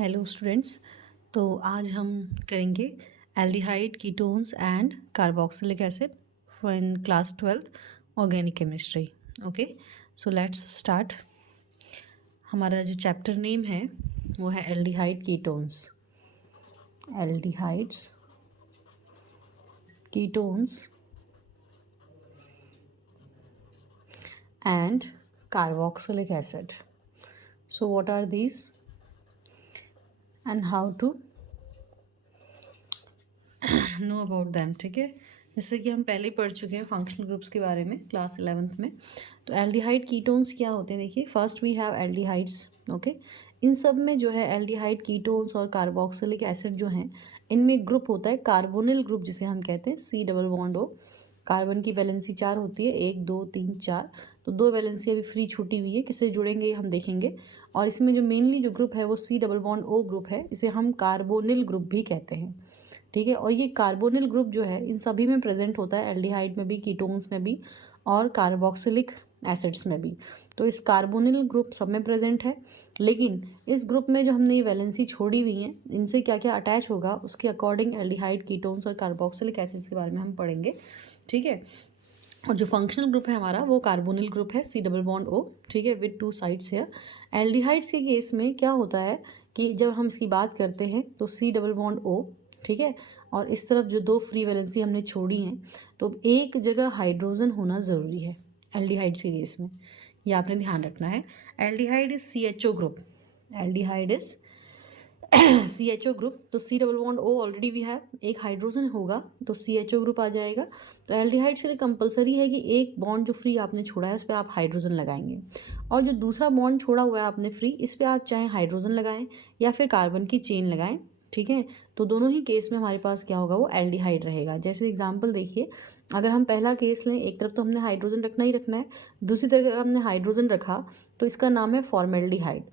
Hello students. तो आज हम करेंगे aldehyde ketones and carboxylic acid in class 12th organic chemistry. Okay, so let's start. हमारा जो चैप्टर नेम है वो है aldehyde ketones. Aldehydes, ketones and carboxylic acid. So what are these and how to know about them. ठीक है, जैसे कि हम पहले ही पढ़ चुके हैं फंक्शनल ग्रुप्स के बारे में क्लास 11th में। तो एल्डिहाइड कीटोन्स क्या होते हैं, देखिए first we have aldehydes. Okay, इन सब में जो है एल्डिहाइड कीटोन्स और कार्बोक्सिलिक एसिड जो हैं इनमें ग्रुप होता है कार्बोनिल ग्रुप, जिसे हम कहते हैं C+O। कार्बन की वैलेंसी 4 होती है, 1 2 3 4। तो 2 वैलेंसी अभी फ्री छूटी हुई है, किससे जुड़ेंगे ये हम देखेंगे। और इसमें जो मेनली जो ग्रुप है वो C+O ग्रुप है, इसे हम कार्बोनिल ग्रुप भी कहते हैं। ठीक है, और ये कार्बोनिल ग्रुप जो है इन सभी में प्रेजेंट होता है, एल्डिहाइड में भी, कीटोन्स में भी और कार्बोक्सिलिक एसिड्स में भी। तो इस कार्बोनिल ग्रुप सब में प्रेजेंट है, लेकिन इस ग्रुप में जो हमने ये वैलेंसी छोड़ी हुई है इनसे क्या क्या अटैच होगा उसके अकॉर्डिंग एल्डिहाइड, कीटोन्स और कार्बोक्सिलिक एसिड्स के बारे में हम पढ़ेंगे। ठीक है, और जो फंक्शनल ग्रुप है हमारा वो कार्बोनिल ग्रुप है C+O। ठीक है, विद 2 साइड्स है। एल्डिहाइड्स के केस में क्या होता है कि जब हम इसकी बात करते हैं तो C+O, ठीक है, और इस तरफ जो 2 फ्री वैलेंसी हमने छोड़ी हैं तो एक जगह हाइड्रोजन होना ज़रूरी है एल्डिहाइड्स के केस में, ये आपने ध्यान रखना है। Aldehyde is CHO group, aldehyde is CHO group. तो C+O ऑलरेडी वी हैव, एक हाइड्रोजन होगा तो CHO ग्रुप आ जाएगा। तो एल्डिहाइड्स के लिए कंपलसरी है कि एक बॉन्ड जो फ्री आपने छोड़ा है उस पर आप हाइड्रोजन लगाएंगे, और जो दूसरा बॉन्ड छोड़ा हुआ है आपने फ्री, इस पर आप चाहे हाइड्रोजन लगाएं या फिर कार्बन की चेन लगाएं। ठीक है, तो दोनों ही केस में हमारे पास क्या होगा, वो एल्डिहाइड रहेगा। जैसे एग्जांपल देखिए, अगर हम पहला केस लें, एक तरफ तो हमने हाइड्रोजन रखना ही रखना है, दूसरी तरफ अगर हमने हाइड्रोजन रखा तो इसका नाम है फॉर्मेल्डिहाइड।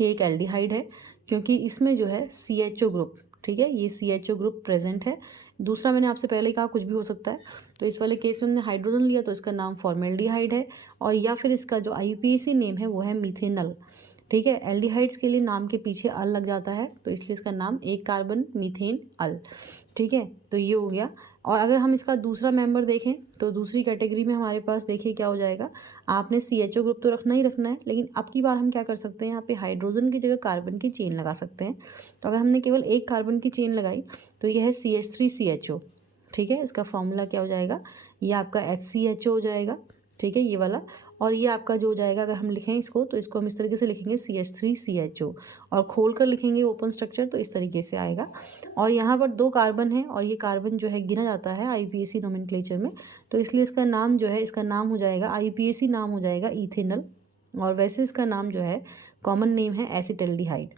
ये एक एल्डिहाइड है क्योंकि इसमें जो है CHO ग्रुप, ठीक है, ये CHO ग्रुप प्रेजेंट है। दूसरा मैंने आपसे पहले ही कहा कुछ भी हो सकता है, तो इस वाले केस में हमने हाइड्रोजन लिया तो इसका नाम फॉर्मेल्डिहाइड है, और या फिर इसका जो IUPAC नेम है वो है मीथेनल। ठीक है, एल्डिहाइड्स के लिए नाम के पीछे अल लग जाता है तो इसलिए इसका नाम एक कार्बन मीथेन अल। ठीक है, तो ये हो गया। और अगर हम इसका दूसरा मेंबर देखें तो दूसरी कैटेगरी में हमारे पास देखिए क्या हो जाएगा, आपने CHO ग्रुप तो रखना ही रखना है, लेकिन अब की बार हम क्या कर सकते हैं, यहाँ पे हाइड्रोजन की जगह कार्बन की चेन लगा सकते हैं। तो अगर हमने केवल एक कार्बन की चेन लगाई तो यह है CH3CHO। ठीक है, इसका फॉर्मूला क्या हो जाएगा, ये आपका HCHO हो जाएगा। ठीक है, ये वाला, और ये आपका जो हो जाएगा, अगर हम लिखें इसको तो इसको हम इस तरीके से लिखेंगे CH3CHO, और खोल कर लिखेंगे ओपन स्ट्रक्चर तो इस तरीके से आएगा। और यहाँ पर 2 कार्बन है और ये कार्बन जो है गिना जाता है IUPAC नोमेनक्लेचर में, तो इसलिए इसका नाम जो है, इसका नाम हो जाएगा, IUPAC नाम हो जाएगा इथेनल, और वैसे इसका नाम जो है कॉमन नेम है एसिटल्डिहाइड।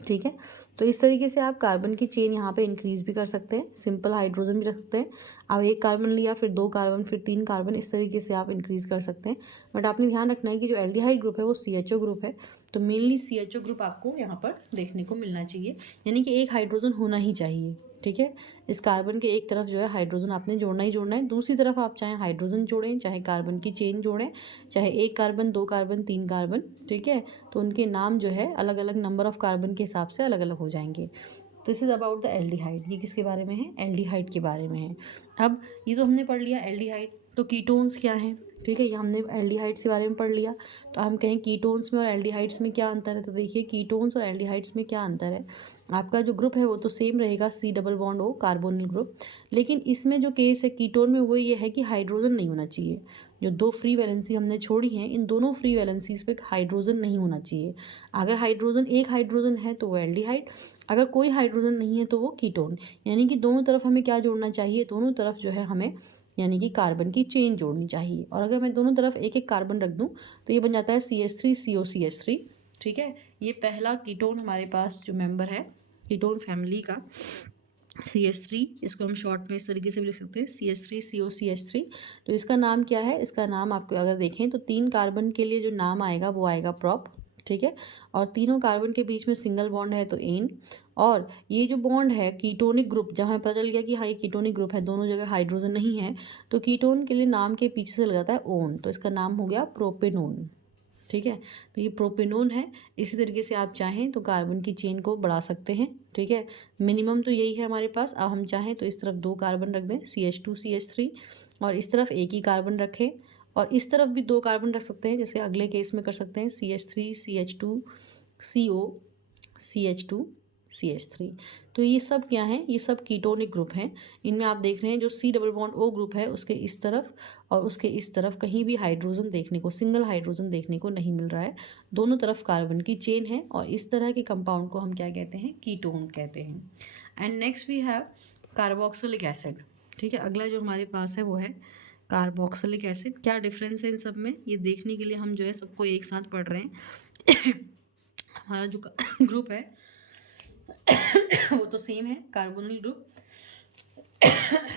ठीक है, तो इस तरीके से आप कार्बन की चेन यहाँ पे इंक्रीज भी कर सकते हैं, सिंपल हाइड्रोजन भी रख सकते हैं। अब एक कार्बन लिया, फिर 2 कार्बन, फिर 3 कार्बन, इस तरीके से आप इंक्रीज कर सकते हैं। बट आपने ध्यान रखना है कि जो एल्डिहाइड ग्रुप है वो CHO ग्रुप है, तो मेनली CHO ग्रुप आपको यहाँ पर देखने को मिलना चाहिए, यानी कि एक हाइड्रोजन होना ही चाहिए। ठीक है, इस कार्बन के एक तरफ जो है हाइड्रोजन आपने जोड़ना ही जोड़ना है, दूसरी तरफ आप चाहे हाइड्रोजन जोड़ें, चाहे कार्बन की चेन जोड़ें, चाहे एक कार्बन, 2 कार्बन, 3 कार्बन। ठीक है, तो उनके नाम जो है अलग अलग नंबर ऑफ कार्बन के हिसाब से अलग अलग हो जाएंगे। This is about the aldehyde. ये किसके बारे में है, एल्डिहाइड के बारे में है। अब ये तो हमने पढ़ लिया एल्डिहाइड, तो कीटोन्स क्या हैं। ठीक है, ये हमने एल्डिहाइड्स के बारे में पढ़ लिया। तो हम कहें कीटोन्स में और एल्डिहाइड्स में क्या अंतर है, तो देखिए कीटोन्स और एल्डिहाइड्स में क्या अंतर है। आपका जो ग्रुप है वो तो सेम रहेगा, C+O कार्बोनिल ग्रुप, लेकिन इसमें जो केस है कीटोन में वो ये है कि हाइड्रोजन नहीं होना चाहिए। जो 2 फ्री वैलेंसी हमने छोड़ी हैं, इन दोनों फ्री वैलेंसीज पे हाइड्रोजन नहीं होना चाहिए। अगर हाइड्रोजन, एक हाइड्रोजन है तो वो एल्डिहाइड, अगर कोई हाइड्रोजन नहीं है तो वो कीटोन। यानी कि दोनों तरफ हमें क्या जोड़ना चाहिए, दोनों तरफ जो है हमें यानी कि कार्बन की चेन जोड़नी चाहिए। और अगर मैं दोनों तरफ एक एक कार्बन रख दूं तो ये बन जाता है CH3COCH3। ठीक है, ये पहला कीटोन हमारे पास जो मेंबर है कीटोन फैमिली का CH3, इसको हम शॉर्ट में इस तरीके से भी लिख सकते हैं CH3COCH3। तो इसका नाम क्या है, इसका नाम आपको अगर देखें तो 3 कार्बन के लिए जो नाम आएगा वो आएगा प्रॉप। ठीक है, और तीनों कार्बन के बीच में सिंगल बॉन्ड है तो एन, और ये जो बॉन्ड है कीटोनिक ग्रुप, जब हमें पता चल गया कि हाँ ये कीटोनिक ग्रुप है, दोनों जगह हाइड्रोजन नहीं है, तो कीटोन के लिए नाम के पीछे से लग जाता है ओन, तो इसका नाम हो गया प्रोपेनोन। ठीक है। तो ये प्रोपेनोन है। इसी तरीके से आप चाहें तो कार्बन की चेन को बढ़ा सकते हैं, ठीक है। मिनिमम तो यही है हमारे पास। अब हम चाहें तो इस तरफ 2 कार्बन रख दें, CH2CH3, और इस तरफ एक ही कार्बन रखें, और इस तरफ भी 2 कार्बन रख सकते हैं, जैसे अगले केस में कर सकते हैं CH3CH2CO CH2CH3। तो ये सब क्या है, ये सब कीटोनिक ग्रुप हैं। इनमें आप देख रहे हैं जो C double bond O group है उसके इस तरफ और उसके इस तरफ कहीं भी हाइड्रोजन देखने को, सिंगल हाइड्रोजन देखने को नहीं मिल रहा है। दोनों तरफ कार्बन की चेन है और इस तरह के कंपाउंड को हम क्या कहते हैं, कीटोन कहते हैं। And next we have carboxylic acid, ठीक है। अगला जो हमारे पास है वो है कार्बोक्सिलिक एसिड। क्या डिफरेंस है इन सब में, ये देखने के लिए हम जो है सबको एक साथ पढ़ रहे हैं। हमारा जो ग्रुप है वो तो सेम है, कार्बोनिल ग्रुप,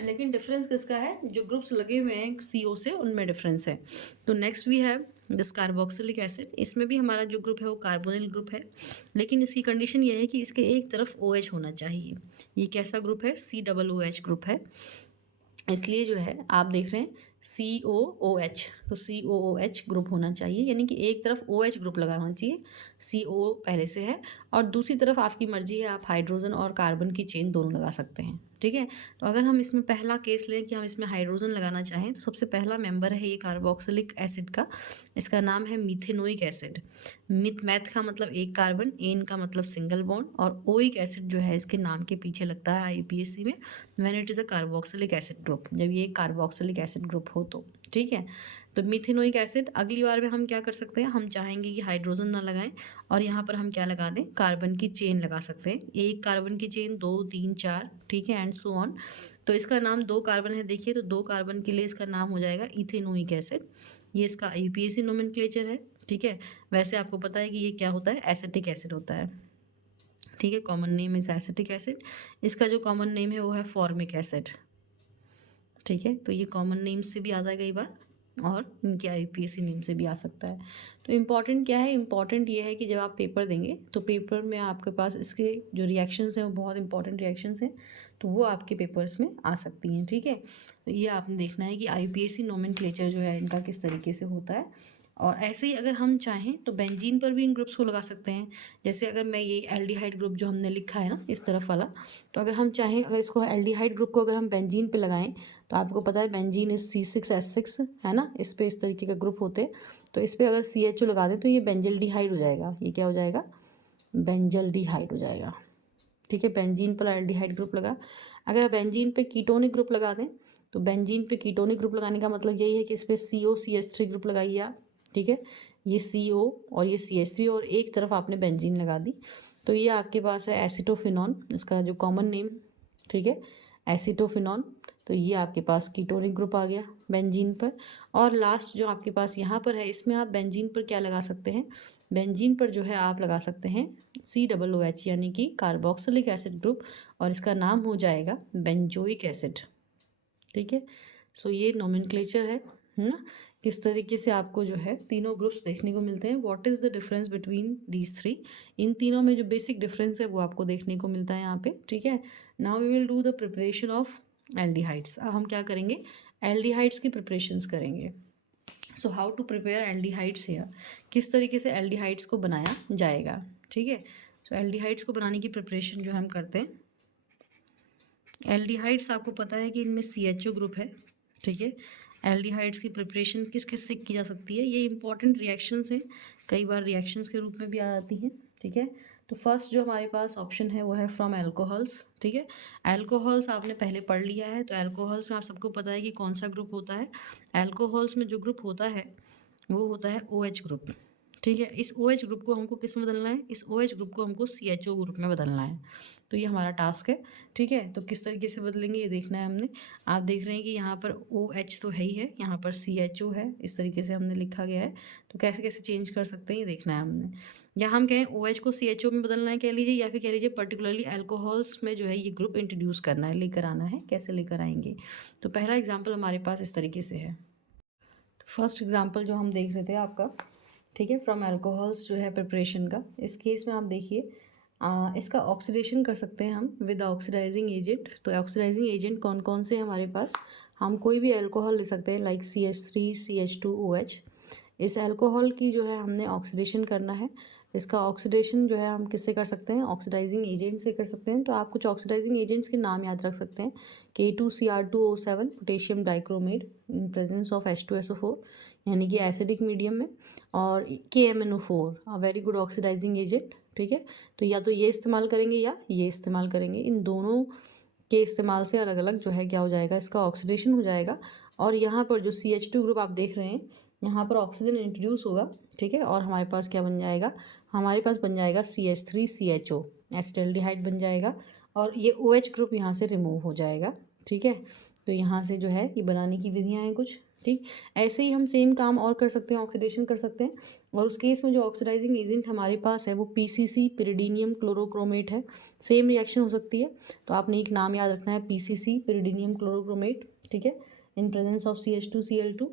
लेकिन डिफरेंस किसका है, जो ग्रुप्स लगे हुए हैं CO से उनमें डिफरेंस है। तो next we have this carboxylic acid. इसमें भी हमारा जो ग्रुप है वो कार्बोनिल ग्रुप है, लेकिन इसकी कंडीशन ये है कि इसके एक तरफ OH होना चाहिए। ये कैसा ग्रुप है, COOH ग्रुप है। इसलिए जो है आप देख रहे हैं COOH, तो COOH ग्रुप होना चाहिए, यानी कि एक तरफ OH ग्रुप लगाना चाहिए, CO पहले से है, और दूसरी तरफ आपकी मर्जी है, आप हाइड्रोजन और कार्बन की चेन दोनों लगा सकते हैं, ठीक है। तो अगर हम इसमें पहला केस लें कि हम इसमें हाइड्रोजन लगाना चाहें, तो सबसे पहला मेंबर है ये कार्बोक्सिलिक एसिड का, इसका नाम है मीथेनोइक एसिड। मैथ का मतलब एक कार्बन, एन का मतलब सिंगल बॉन्ड, और ओइक एसिड जो है इसके नाम के पीछे लगता है IUPAC में, when it is a carboxylic acid group, जब ये कार्बोक्सिलिक एसिड ग्रुप हो तो, ठीक है। तो मीथेनोइक एसिड, अगली बार में हम क्या कर सकते हैं, हम चाहेंगे कि हाइड्रोजन ना लगाएं और यहाँ पर हम क्या लगा दें, कार्बन की चेन लगा सकते हैं। एक कार्बन की चेन 2 3 4, ठीक है, एंड सो ऑन। तो इसका नाम 2 कार्बन है, देखिए, तो 2 कार्बन के लिए इसका नाम हो जाएगा इथेनोइक एसिड। ये इसका IUPAC नोमेनक्लेचर है, ठीक है। वैसे आपको पता है कि ये क्या होता है, एसिटिक एसिड होता है, ठीक है। Common name is acetic acid. इसका जो कॉमन नेम है वो है फॉर्मिक एसिड, ठीक है। तो ये कॉमन नेम से भी आता है कई बार, और इनके IUPAC नेम से भी आ सकता है। तो इम्पॉर्टेंट क्या है, इम्पॉर्टेंट ये है कि जब आप पेपर देंगे तो पेपर में आपके पास इसके जो रिएक्शंस हैं वो बहुत इंपॉर्टेंट रिएक्शंस हैं, तो वो आपके पेपर्स में आ सकती हैं, ठीक है। तो ये आपने देखना है कि IUPAC नोमेनक्लेचर जो है इनका किस तरीके से होता है। और ऐसे ही अगर हम चाहें तो बेंजीन पर भी इन ग्रुप्स को लगा सकते हैं। जैसे अगर मैं ये एल्डिहाइड ग्रुप जो हमने लिखा है ना इस तरफ वाला, तो अगर हम चाहें, अगर इसको एल्डिहाइड ग्रुप को अगर हम बेंजीन पे लगाएं, तो आपको पता है बेंजीन इज C6H6 है ना, इस पे इस तरीके का ग्रुप होते हैं। तो इस पर अगर CHO लगा दें तो ये बेंजल्डिहाइड हो जाएगा। ये क्या हो जाएगा, बेंजल्डिहाइड हो जाएगा, ठीक है। बेंजीन पर एल्डिहाइड ग्रुप लगा। अगर आप बेंजीन पे कीटोनिक ग्रुप लगा दें, तो बेंजीन पे कीटोनिक ग्रुप लगाने का मतलब यही है कि इस पर COCH3 ग्रुप लगाइए आप, ठीक है। ये CO और ये CH3 और एक तरफ आपने बेंजीन लगा दी, तो ये आपके पास है एसिटोफिनॉन, इसका जो कॉमन नेम, ठीक है, एसिटोफिनॉन। तो ये आपके पास कीटोनिक ग्रुप आ गया बेंजीन पर। और लास्ट जो आपके पास यहाँ पर है, इसमें आप बेंजीन पर क्या लगा सकते हैं, बेंजीन पर जो है आप लगा सकते हैं COOH, यानी कि कार्बोक्सिलिक एसिड ग्रुप, और इसका नाम हो जाएगा बेंजोइक एसिड, ठीक है। सो ये नोमेनक्लेचर है ना, किस तरीके से आपको जो है तीनों ग्रुप्स देखने को मिलते हैं। What is the difference between these three, इन तीनों में जो बेसिक डिफरेंस है वो आपको देखने को मिलता है यहाँ पे, ठीक है। Now we will do the preparation of aldehydes. अब हम क्या करेंगे, एल्डिहाइड्स की प्रिपरेशंस करेंगे। So how to prepare aldehydes here, किस तरीके से एल्डिहाइड्स को बनाया जाएगा, ठीक है। सो एल्डिहाइड्स को बनाने की प्रिपरेशन जो हम करते हैं, एल्डिहाइड्स आपको पता है कि इनमें CHO ग्रुप है, ठीक है। एल्डिहाइड्स की प्रिपरेशन किस किस से की जा सकती है, ये इंपॉर्टेंट रिएक्शंस हैं, कई बार रिएक्शंस के रूप में भी आ जाती हैं, ठीक है। तो फर्स्ट जो हमारे पास ऑप्शन है वो है फ्रॉम एल्कोहल्स, ठीक है। एल्कोहल्स आपने पहले पढ़ लिया है, तो एल्कोहल्स में आप सबको पता है कि कौन सा ग्रुप होता है। एल्कोहल्स में जो ग्रुप होता है वो होता है OH ग्रुप, ठीक है। इस OH ग्रुप को हमको किस में बदलना है, इस OH ग्रुप को हमको CHO ग्रुप में बदलना है। तो ये हमारा टास्क है, ठीक है। तो किस तरीके से बदलेंगे ये देखना है हमने। आप देख रहे हैं कि यहाँ पर OH तो है ही है, यहाँ पर CHO है, इस तरीके से हमने लिखा गया है। तो कैसे कैसे चेंज कर सकते हैं ये देखना है हमने। या हम कहें OH को CHO में बदलना है कह लीजिए, या फिर कह लीजिए पर्टिकुलरली अल्कोहल्स में जो है ये ग्रुप इंट्रोड्यूस करना है, लेकर आना है, कैसे लेकर आएंगे। तो पहला एग्जाम्पल हमारे पास इस तरीके से है। तो फर्स्ट एग्जाम्पल जो हम देख रहे थे आपका, ठीक है, फ्रॉम अल्कोहल्स जो है प्रिपरेशन का, इस केस में आप देखिए इसका ऑक्सीडेशन कर सकते हैं हम विद ऑक्सीडाइजिंग एजेंट। तो ऑक्सीडाइजिंग एजेंट कौन कौन से हैं हमारे पास, हम कोई भी अल्कोहल ले सकते हैं लाइक CH3 CH2OH। इस अल्कोहल की जो है हमने ऑक्सीडेशन करना है। इसका ऑक्सीडेशन जो है हम किससे कर सकते हैं, ऑक्सीडाइजिंग एजेंट से कर सकते हैं। तो आप कुछ ऑक्सीडाइजिंग एजेंट्स के नाम याद रख सकते हैं, K2Cr2O7 potassium dichromate in presence of H2SO4 यानी कि एसिडिक मीडियम में, और KMNO4 a very good oxidising agent. ठीक है, तो या तो ये इस्तेमाल करेंगे या ये इस्तेमाल करेंगे, इन दोनों के इस्तेमाल से अलग अलग जो है क्या हो जाएगा, इसका ऑक्सीडेशन हो जाएगा। और यहाँ पर जो CH2 ग्रुप आप देख रहे हैं, यहाँ पर ऑक्सीजन इंट्रोड्यूस होगा। ठीक है, और हमारे पास क्या बन जाएगा, हमारे पास बन जाएगा CH3CHO एसिटाल्डिहाइड बन जाएगा, और ये OH ग्रुप यहाँ से रिमूव हो जाएगा। ठीक है, तो यहाँ से जो है ये बनाने की विधियाँ हैं कुछ। ठीक, ऐसे ही हम सेम काम और कर सकते हैं, ऑक्सीडेशन कर सकते हैं। और उस केस में जो ऑक्सीडाइजिंग एजेंट हमारे पास है वो PCC पिरिडीनियम क्लोरोक्रोमेट है। सेम रिएक्शन हो सकती है, तो आपने एक नाम याद रखना है, PCC पिरिडीनियम क्लोरोक्रोमेट। ठीक है, इन प्रेजेंस ऑफ CH2Cl2।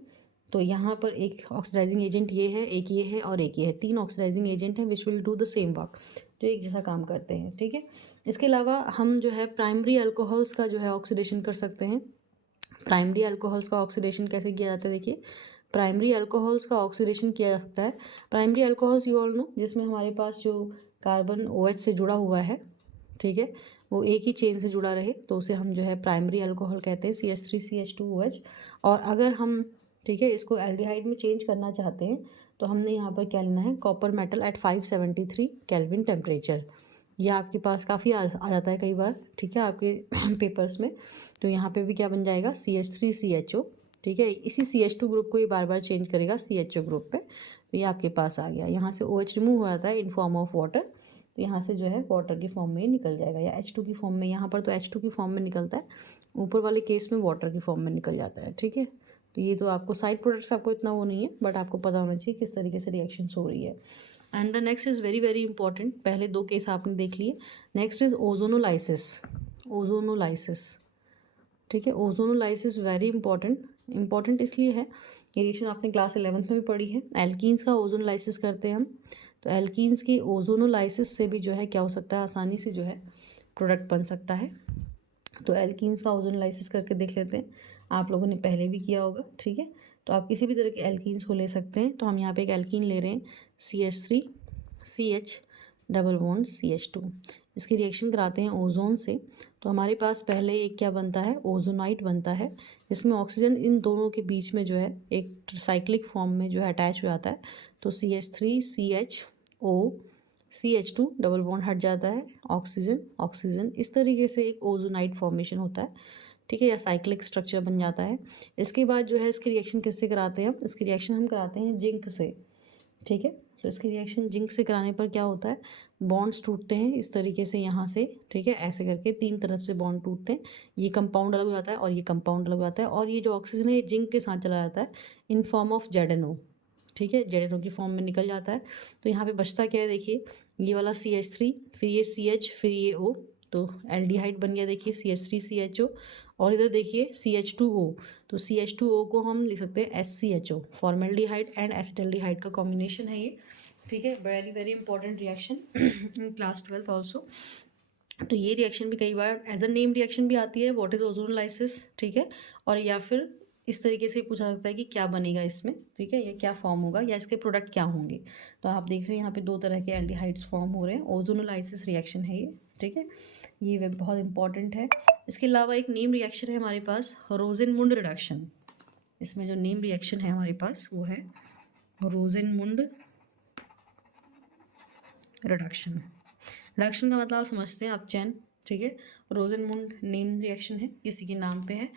तो यहाँ पर एक ऑक्सीडाइजिंग एजेंट ये है, एक ये है और एक ये है, 3 ऑक्सीडाइजिंग एजेंट हैं which will do the same work, जो एक जैसा काम करते हैं। ठीक है, इसके अलावा हम जो है प्राइमरी अल्कोहल्स का जो है ऑक्सीडेशन कर सकते हैं। प्राइमरी अल्कोहल्स का ऑक्सीडेशन कैसे किया जाता है, देखिए प्राइमरी अल्कोहल्स का ऑक्सीडेशन किया जा सकता है। Primary alcohols you all know, जिसमें हमारे पास जो कार्बन OH से जुड़ा हुआ है, ठीक है, वो एक ही चेन से जुड़ा रहे, तो उसे हम जो है प्राइमरी अल्कोहल कहते हैं, CH3CH2OH। और अगर हम, ठीक है, इसको एल्डिहाइड में चेंज करना चाहते हैं तो हमने यहाँ पर क्या लेना है, copper metal at 573 kelvin temperature. यह आपके पास काफ़ी आ जाता है कई बार, ठीक है, आपके पेपर्स में। तो यहाँ पे भी क्या बन जाएगा, CH3CHO। ठीक है, इसी CH2 ग्रुप को ये बार बार चेंज करेगा CHO ग्रुप पे। तो ये आपके पास आ गया, यहाँ से OH रिमूव हो जाता है इन फॉर्म ऑफ वाटर, तो यहाँ से जो है वाटर की फॉर्म में ही निकल जाएगा, या H2 की फॉर्म में। यहाँ पर तो H2 की फॉर्म में निकलता है, ऊपर वाले केस में वाटर की फॉर्म में निकल जाता है। ठीक है, तो ये तो आपको साइड प्रोडक्ट्स आपको इतना वो नहीं है, बट आपको पता होना चाहिए किस तरीके से रिएक्शंस हो रही है। And the next is very very important, पहले 2 केस आपने देख लिए। Next is ozonolysis. ओजोनोलाइसिस, ठीक है, ओजोनोलाइसिस वेरी इंपॉर्टेंट इसलिए है, ये रिएक्शन आपने क्लास 11th में भी पढ़ी है। एल्कीन्स का ओजोनोलाइसिस करते हैं हम, तो एल्कीन्स की ओजोनोलाइसिस से भी जो है क्या हो सकता है, आसानी से जो है प्रोडक्ट बन सकता है। तो एल्कीन्स का ओजोनोलाइसिस करके देख लेते हैं, आप लोगों ने पहले भी किया होगा। ठीक है, तो आप किसी भी तरह के एल्कीन्स को ले सकते हैं। तो हम यहाँ पे एक एल्कीन ले रहे हैं, CH3CH डबल बॉन्ड CH2। इसकी रिएक्शन कराते हैं ओजोन से, तो हमारे पास पहले एक क्या बनता है, ओजोनाइट बनता है। इसमें ऑक्सीजन इन दोनों के बीच में जो है एक साइक्लिक फॉर्म में जो है अटैच हो जाता है, तो CH3CHO CH2 डबल बॉन्ड हट जाता है, ऑक्सीजन, इस तरीके से एक ओजोनाइट फॉर्मेशन होता है। ठीक है, या साइक्लिक स्ट्रक्चर बन जाता है। इसके बाद जो है इसकी रिएक्शन किससे कराते हैं हम, इसकी रिएक्शन हम कराते हैं जिंक से। ठीक है, तो इसकी रिएक्शन जिंक से कराने पर क्या होता है, बॉन्ड्स टूटते हैं इस तरीके से यहाँ से। ठीक है, ऐसे करके 3 तरफ से बॉन्ड टूटते हैं, ये कंपाउंड अलग हो जाता है और ये कंपाउंड अलग हो जाता है, और ये जो ऑक्सीजन है ये जिंक के साथ चला जाता है इन फॉर्म ऑफ ZNO। ठीक है, ZNO की फॉर्म में निकल जाता है। तो यहाँ पे बचता क्या है, देखिए ये वाला CH3, फिर ये CH, फिर ये O, तो एल्डिहाइड बन गया, देखिए CH3CHO। और इधर देखिए CH2O, तो CH2O को हम लिख सकते हैं SCHO, फॉर्मेल्डिहाइड एंड एसिटाल्डिहाइड का कॉम्बिनेशन है ये। ठीक है, very very important reaction in class 12th also. तो ये रिएक्शन भी कई बार एज अ नेम रिएक्शन भी आती है, व्हाट इज ओजोनोलाइसिस। ठीक है, और या फिर इस तरीके से पूछा जाता है कि क्या बनेगा इसमें, ठीक है, या क्या फॉर्म होगा, या इसके प्रोडक्ट क्या होंगे। तो आप देख रहे हैं यहाँ पे 2 तरह के एल्डिहाइड्स फॉर्म हो रहे हैं, ओजोनोलाइसिस रिएक्शन है ये। ठीक है, ये बहुत इंपॉर्टेंट है। इसके अलावा एक नेम रिएक्शन है हमारे पास, रोजेनमुंड रिडक्शन। इसमें जो नेम रिएक्शन है हमारे पास वो है रोजेनमुंड रिडक्शन। रिडक्शन का मतलब आप समझते हैं, आप चैन। ठीक है, रोजेनमुंड नेम रिएक्शन है, किसी के नाम पे है।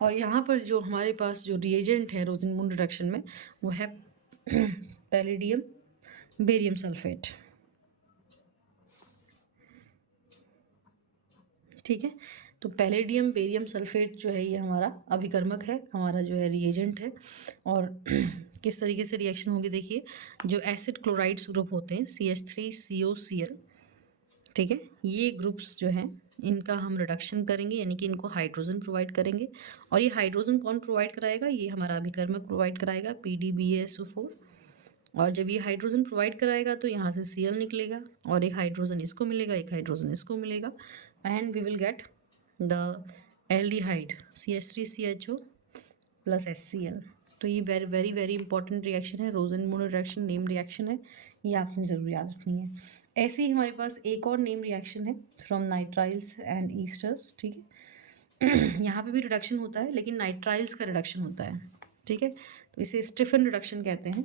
और यहाँ पर जो हमारे पास जो रिएजेंट है रोजेनमुंड रिडक्शन में वो है पैलेडियम बेरियम सल्फेट। ठीक है, तो पैलेडियम बेरियम सल्फेट जो है ये हमारा अभिकर्मक है, हमारा जो है रिएजेंट है। और किस तरीके से रिएक्शन होगी, देखिए जो एसिड क्लोराइड्स ग्रुप होते हैं CH3COCl, ठीक है, ये ग्रुप्स जो हैं इनका हम रिडक्शन करेंगे, यानी कि इनको हाइड्रोजन प्रोवाइड करेंगे। और ये हाइड्रोजन कौन प्रोवाइड कराएगा, ये हमारा अभिकर्मक प्रोवाइड कराएगा PDBaSO4। और जब ये हाइड्रोजन प्रोवाइड कराएगा तो यहाँ से Cl निकलेगा, और एक हाइड्रोजन इसको मिलेगा, एक हाइड्रोजन इसको मिलेगा, and we will get the aldehyde CH3CHO plus HCl। तो ये very very very important reaction है, रोजन-मूलर रिएक्शन, नेम रिएक्शन है, ये आपने ज़रूर याद रखनी है। ऐसे ही हमारे पास एक और नेम रिएक्शन है फ्रॉम नाइट्राइल्स एंड ईस्टर्स, ठीक है। यहाँ पे भी रिडक्शन होता है लेकिन नाइट्राइल्स का रिडक्शन होता है, ठीक है। तो इसे स्टिफन रिडक्शन कहते हैं,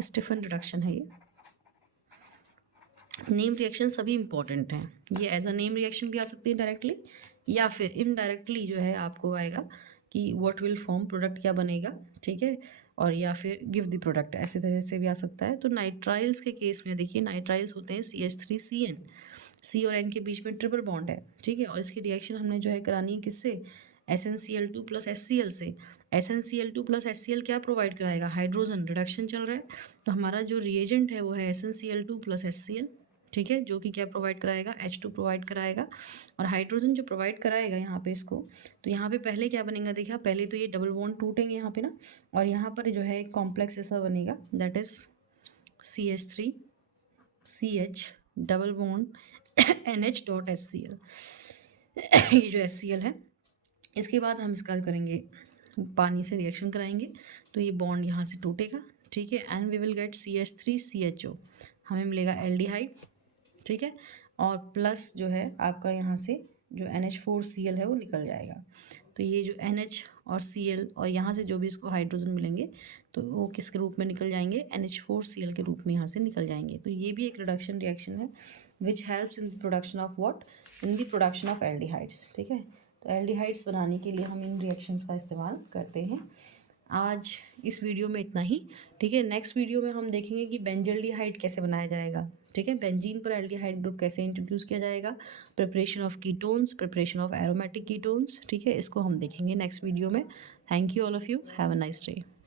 स्टिफन रिडक्शन है ये। नेम रिएक्शन सभी इंपॉर्टेंट हैं, ये एज अ नेम रिएक्शन भी आ सकती है डायरेक्टली, या फिर इनडायरेक्टली जो है आपको आएगा कि व्हाट विल फॉर्म, प्रोडक्ट क्या बनेगा, ठीक है, और या फिर गिव द प्रोडक्ट, ऐसे तरह से भी आ सकता है। तो नाइट्राइल्स के केस में देखिए, नाइट्राइल्स होते हैं CH3CN, C और N के बीच में ट्रिपल बॉन्ड है, ठीक है, और इसकी रिएक्शन हमने जो है करानी है किससे, SnCl2 प्लस HCl से। SnCl2 प्लस HCl क्या प्रोवाइड कराएगा, हाइड्रोजन, रिडक्शन चल रहा है, तो हमारा जो रिएजेंट है वो है SnCl2 प्लस HCl, ठीक है, जो कि क्या प्रोवाइड कराएगा, H2 प्रोवाइड कराएगा, और हाइड्रोजन जो प्रोवाइड कराएगा यहाँ पे इसको, तो यहाँ पे पहले क्या बनेगा, देखिए पहले तो ये डबल बॉन्ड टूटेंगे यहाँ पे ना, और यहाँ पर जो है एक कॉम्प्लेक्स ऐसा बनेगा, that is CH3CH double bond NH dot HCl। ये जो HCl है, इसके बाद हम इसका करेंगे, पानी से रिएक्शन कराएंगे, तो ये बॉन्ड यहाँ से टूटेगा, ठीक है, and we will gate CH3CHO, हमें मिलेगा एल्डिहाइड, ठीक है, और प्लस जो है आपका यहाँ से जो NH4Cl है वो निकल जाएगा। तो ये जो NH और Cl और यहाँ से जो भी इसको हाइड्रोजन मिलेंगे तो वो किसके रूप में निकल जाएंगे, NH4Cl के रूप में यहाँ से निकल जाएंगे। तो ये भी एक रिडक्शन रिएक्शन है which helps in the production of what, in the production of aldehydes, ठीक है। तो एल्डिहाइड्स बनाने के लिए हम इन रिएक्शंस का इस्तेमाल करते हैं। आज इस वीडियो में इतना ही, ठीक है। नेक्स्ट वीडियो में हम देखेंगे कि बेंजल्डिहाइड कैसे बनाया जाएगा, ठीक है, बेंजीन पर एल्डिहाइड ग्रुप कैसे इंट्रोड्यूस किया जाएगा, preparation of ketones, preparation of aromatic ketones, ठीक है, इसको हम देखेंगे नेक्स्ट वीडियो में। Thank you all of you, have a nice day.